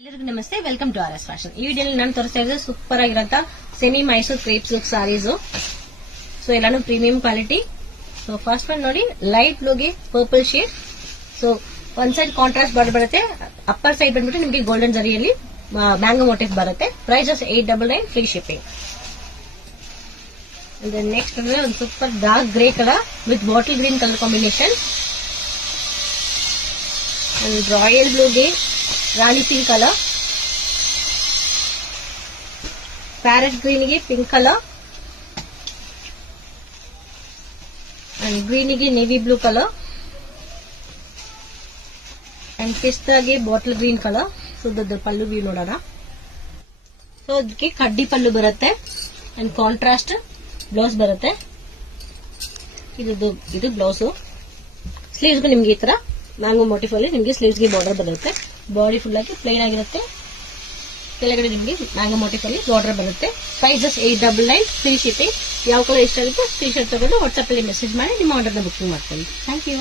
ಎಲ್ಲರಿಗೂ ನಮಸ್ತೆ, welcome to RS fashion. ಈ ವಿಡಿಯೋಲಿ ನಾನು ತೋರಿಸ್ತಾ ಇರೋದು ಸೂಪರ್ ಆಗಿರಂತ semi Mysore crepe silk sarees. So ಎಲ್ಲಾನು premium quality. So first one ನೋಡಿ, ಲೈಟ್ ಬ್ಲೂಗೆ ಪರ್ಪಲ್ ಶೇಡ್. ಸೊ ಒಂದ್ ಸೈಡ್ ಕಾಂಟ್ರಾಸ್ಟ್ ಬಾರ್ಡರ್ ಬರುತ್ತೆ, ಅಪ್ಪರ್ ಸೈಡ್ ಬಂದ್ಬಿಟ್ಟು ನಿಮಗೆ ಗೋಲ್ಡನ್ ಜರಿಯಲ್ಲಿ ಮ್ಯಾಂಗೋ ಮೋಟಿವ್ ಬರುತ್ತೆ. Price just 899, free shipping. Next ಅಂದ್ರೆ ಒಂದು super dark grey colour with bottle green colour combination. Royal ಬ್ಲೂಗೆ ರಾಣಿ ಪಿಂಕ್ ಕಲರ್, ಪ್ಯಾರೆಟ್ ಗ್ರೀನ್ಗೆ ಪಿಂಕ್ ಕಲರ್, ಅಂಡ್ ಗ್ರೀನ್ಗೆ navy blue colour, and ಪಿಸ್ತಾಗೆ bottle green colour. So pallu view ನೋಡೋಣ. So ಅದಕ್ಕೆ ಕಡ್ಡಿ ಪಲ್ಲು ಬರುತ್ತೆ and contrast blouse ಬರುತ್ತೆ. ಇದು ಬ್ಲೌಸ್. ಸ್ಲೀವ್ಸ್ಗೂ ನಿಮ್ಗೆ ಈ ತರ ಮ್ಯಾಂಗೋ ಮೋಟಿಫ್ ಅಲ್ಲಿ ನಿಮಗೆ ಸ್ಲೀವ್ಸ್ಗೆ ಬಾರ್ಡರ್ ಬರುತ್ತೆ. ಬಾಡಿ ಫುಲ್ ಆಗಿ ಪ್ಲೇನ್ ಆಗಿರುತ್ತೆ, ಕೆಳಗಡೆ ನಿಮಗೆ ಮ್ಯಾಂಗೋ ಮೋಟಿಫ್ ಅಲ್ಲಿ ಬಾರ್ಡರ್ ಬರುತ್ತೆ. Price just 899, free shipping. ಯಾವ ಕಲರ್ ಇಷ್ಟ ಆಗುತ್ತೆ ಸ್ಕ್ರೀನ್ ಶಾಟ್ ತಗೊಂಡು ವಾಟ್ಸ್ಆಪ್ ಅಲ್ಲಿ ಮೆಸೇಜ್ ಮಾಡಿ ನಿಮ್ಮ ಆರ್ಡರ್ ನ ಬುಕಿಂಗ್ ಮಾಡ್ಕೊಳ್ಳಿ. Thank you.